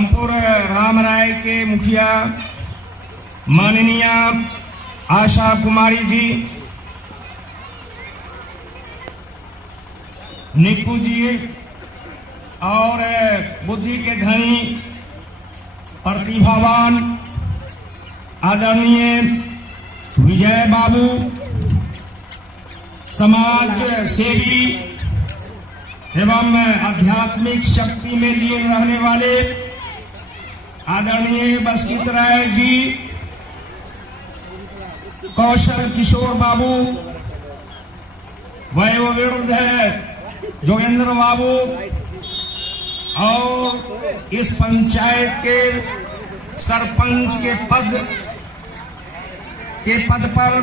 धर्मपुर रामराय के मुखिया माननीय आशा कुमारी जी, निक्कू जी और बुद्धि के धनी प्रतिभावान आदरणीय विजय बाबू, समाज सेवी एवं आध्यात्मिक शक्ति में लीन रहने वाले आदरणीय बस्कित राय जी, कौशल किशोर बाबू, वयोवृद्ध जोगेंद्र बाबू और इस पंचायत के सरपंच के पद पर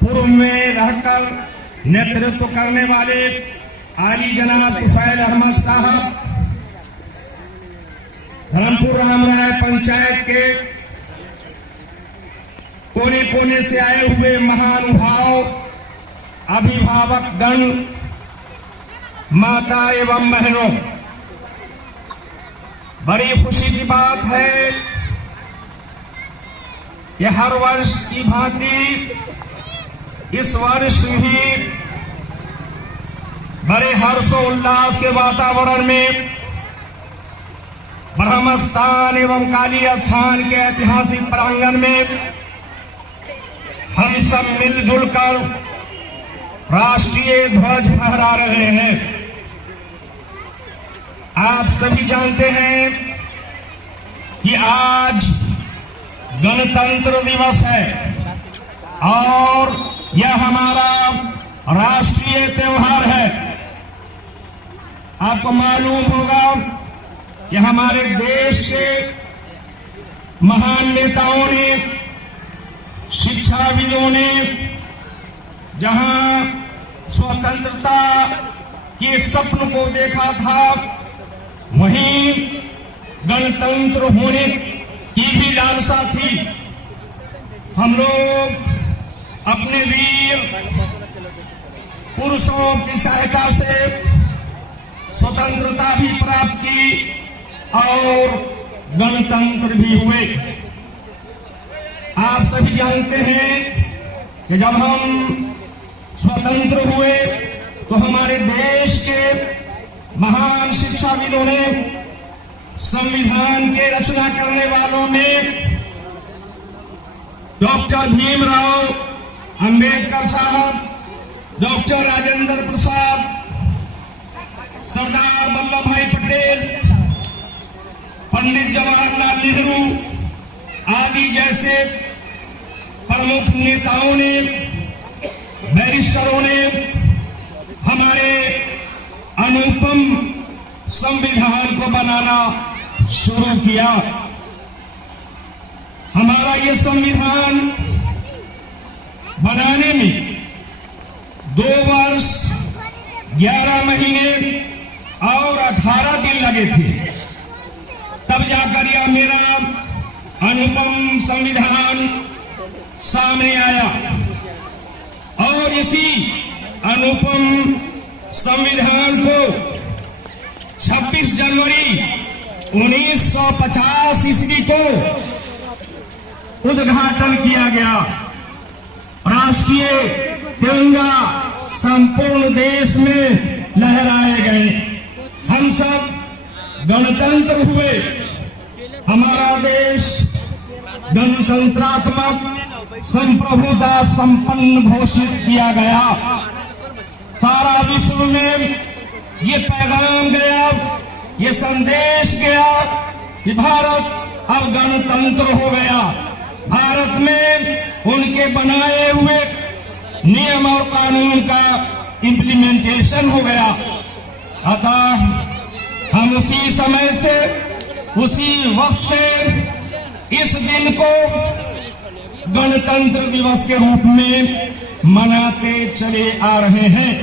पूर्व में रहकर नेतृत्व करने वाले आली जनाब तुफैल अहमद साहब, धर्मपुर रामराय पंचायत के कोने कोने से आए हुए महानुभाव, अभिभावक गण, माता एवं बहनों, बड़ी खुशी की बात है कि हर वर्ष की भांति इस वर्ष भी बड़े हर्षोल्लास के वातावरण में ब्रह्म स्थान एवं काली स्थान के ऐतिहासिक प्रांगण में हम सब मिलजुल कर राष्ट्रीय ध्वज फहरा रहे हैं। आप सभी जानते हैं कि आज गणतंत्र दिवस है और यह हमारा राष्ट्रीय त्योहार है। आपको मालूम होगा कि हमारे देश के महान नेताओं ने, शिक्षाविदों ने जहां स्वतंत्रता के स्वप्न को देखा था, वहीं गणतंत्र होने की भी लालसा थी। हम लोग अपने वीर पुरुषों की सहायता से स्वतंत्रता भी प्राप्त की और गणतंत्र भी हुए। आप सभी जानते हैं कि जब हम स्वतंत्र हुए तो हमारे देश के महान शिक्षाविदों ने, संविधान के रचना करने वालों में डॉक्टर भीमराव अंबेडकर साहब, डॉक्टर राजेंद्र प्रसाद, सरदार वल्लभ भाई पटेल, पंडित जवाहरलाल नेहरू आदि जैसे प्रमुख नेताओं ने, बैरिस्टरों ने हमारे अनुपम संविधान को बनाना शुरू किया। हमारा ये संविधान बनाने में 2 वर्ष 11 महीने और 18 दिन लगे थे, तब जाकर यह मेरा अनुपम संविधान सामने आया। और इसी अनुपम संविधान को 26 जनवरी 1950 ईस्वी को उद्घाटन किया गया। राष्ट्रीय तिरंगा संपूर्ण देश में लहराए गए। हम सब गणतंत्र हुए। हमारा देश गणतंत्रात्मक संप्रभुता संपन्न घोषित किया गया। सारा विश्व में ये पैगाम गया, ये संदेश गया कि भारत अब गणतंत्र हो गया। भारत में उनके बनाए हुए नियम और कानून का इम्प्लीमेंटेशन हो गया। अतः हम उसी समय से, उसी वक्त से इस दिन को गणतंत्र दिवस के रूप में मनाते चले आ रहे हैं।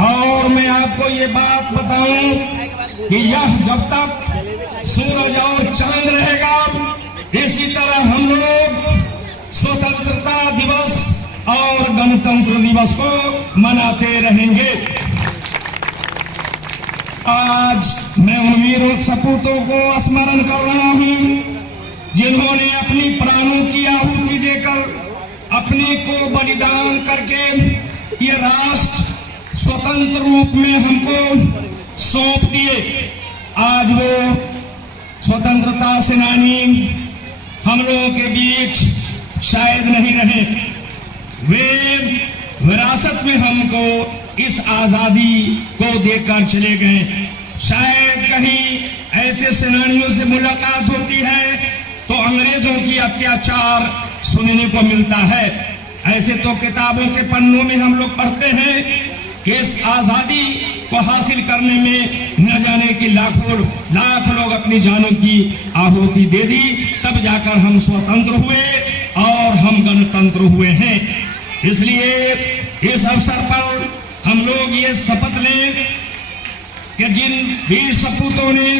और मैं आपको ये बात बताऊं कि यह जब तक सूरज और चांद रहेगा, इसी तरह हम लोग स्वतंत्रता दिवस और गणतंत्र दिवस को मनाते रहेंगे। आज मैं उन वीरों सपूतों को स्मरण कर रहा हूं जिन्होंने अपनी प्राणों की आहुति देकर अपने को बलिदान करके ये राष्ट्र स्वतंत्र रूप में हमको सौंप दिए। आज वो स्वतंत्रता सेनानी हम लोगों के बीच शायद नहीं रहे। वे विरासत में हमको इस आजादी को देकर चले गए। शायद कहीं ऐसे सेनानियों से मुलाकात होती है तो अंग्रेजों की अत्याचार सुनने को मिलता है। ऐसे तो किताबों के पन्नों में हम लोग पढ़ते हैं कि इस आजादी को हासिल करने में न जाने कि लाख लोग अपनी जानों की आहुति दे दी, तब जाकर हम स्वतंत्र हुए और हम गणतंत्र हुए हैं। इसलिए इस अवसर पर हम लोग ये शपथ लें कि जिन वीर सपूतों ने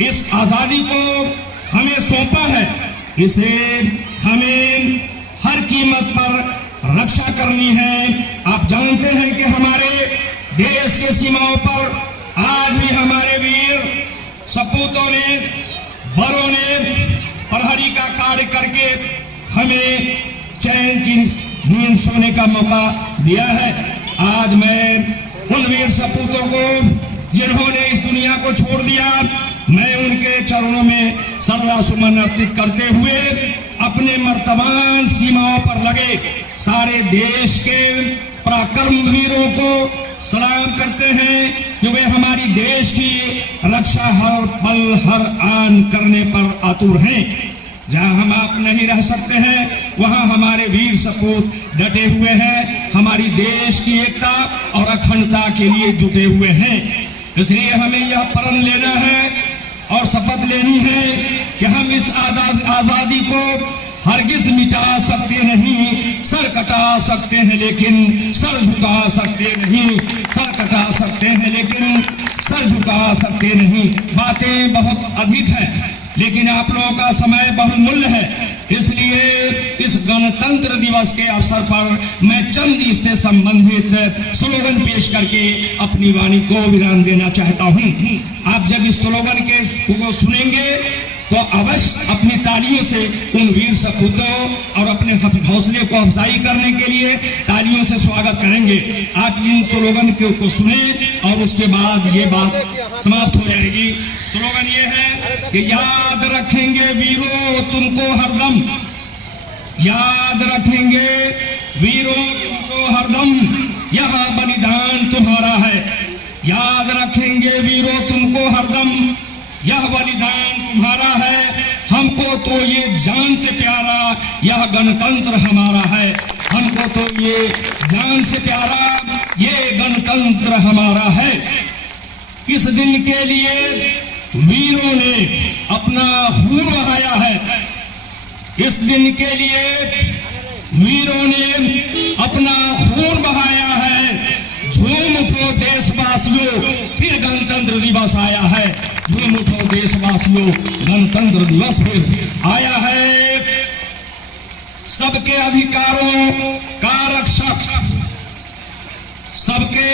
इस आजादी को हमें सौंपा है, इसे हमें हर कीमत पर रक्षा करनी है। आप जानते हैं कि हमारे देश के सीमाओं पर आज भी हमारे वीर सपूतों ने, बड़ों ने प्रहरी का कार्य करके हमें चैन की नींद सोने का मौका दिया है। आज मैं उन वीर सपूतों को जिन्होंने इस दुनिया को छोड़ दिया, मैं उनके चरणों में श्रद्धा सुमन अर्पित करते हुए अपने मर्तबान सीमाओं पर लगे सारे देश के पराक्रम वीरों को सलाम करते हैं कि वे हमारी देश की रक्षा हर पल हर आन करने पर आतुर हैं। जहां हम आप नहीं रह सकते हैं वहां हमारे वीर सपूत डटे हुए हैं, हमारी देश की एकता और अखंडता के लिए जुटे हुए हैं। इसलिए हमें यह प्रण लेना है और शपथ लेनी है कि हम इस आजादी को हरगिज मिटा सकते नहीं। सर कटा सकते हैं लेकिन सर झुका सकते नहीं, सर कटा सकते हैं लेकिन सर झुका सकते नहीं। बातें बहुत अधिक हैं लेकिन आप लोगों का समय बहुमूल्य है, इसलिए इस गणतंत्र दिवस के अवसर पर मैं चंद इससे संबंधित स्लोगन पेश करके अपनी वाणी को विराम देना चाहता हूं। आप जब इस स्लोगन को सुनेंगे तो अवश्य अपनी तालियों से उन वीर सपूतों और अपने हौसले को अफजाई करने के लिए तालियों से स्वागत करेंगे। आप इन स्लोगन को सुने और उसके बाद ये बात समाप्त हो जाएगी। स्लोगन ये है कि याद रखेंगे वीरों तुमको हरदम, याद रखेंगे वीरों तुमको हरदम, यह बलिदान तुम्हारा है। याद रखेंगे वीरों तुमको हरदम, यह बलिदान तुम्हारा है। हमको तो ये जान से प्यारा यह गणतंत्र हमारा है। हमको तो ये जान से प्यारा ये गणतंत्र हमारा है। इस दिन के लिए वीरों ने अपना खून बहाया है। इस दिन के लिए वीरों ने अपना खून बहाया है। झूम उठो देशवासियों, फिर गणतंत्र दिवस आया है। झूम उठो देशवासियों, गणतंत्र दिवस फिर आया है। सबके अधिकारों का रक्षक, सबके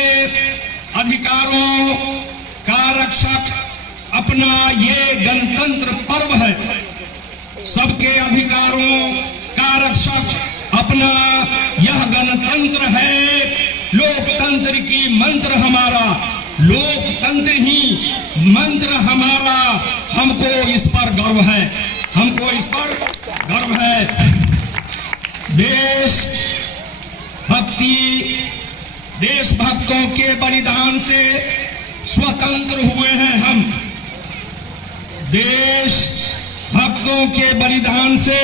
अधिकारों का रक्षक अपना ये गणतंत्र पर्व है। सबके अधिकारों का रक्षक अपना यह गणतंत्र है। लोकतंत्र की मंत्र हमारा, लोकतंत्र ही मंत्र हमारा। हमको इस पर गर्व है, हमको इस पर गर्व है। देश भक्ति, देशभक्तों के बलिदान से स्वतंत्र हुए हैं हम। देश भक्तों के बलिदान से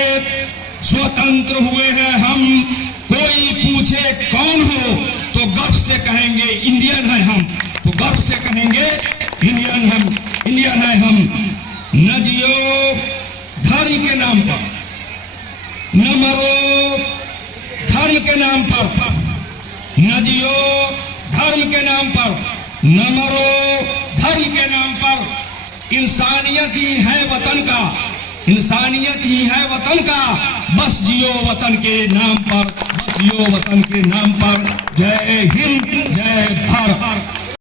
स्वतंत्र हुए हैं हम। कोई पूछे कौन हो तो गर्व से कहेंगे इंडियन है हम, तो गर्व से कहेंगे इंडियन हम, इंडियन है हम। न जियो धर्म के नाम पर, न मरो धर्म के नाम पर, न जियो धर्म के नाम पर, न मरो धर्म के नाम पर। इंसानियत ही है वतन का, इंसानियत ही है वतन का। बस जियो वतन के नाम पर, बस जियो वतन के नाम पर। जय हिंद, जय भारत।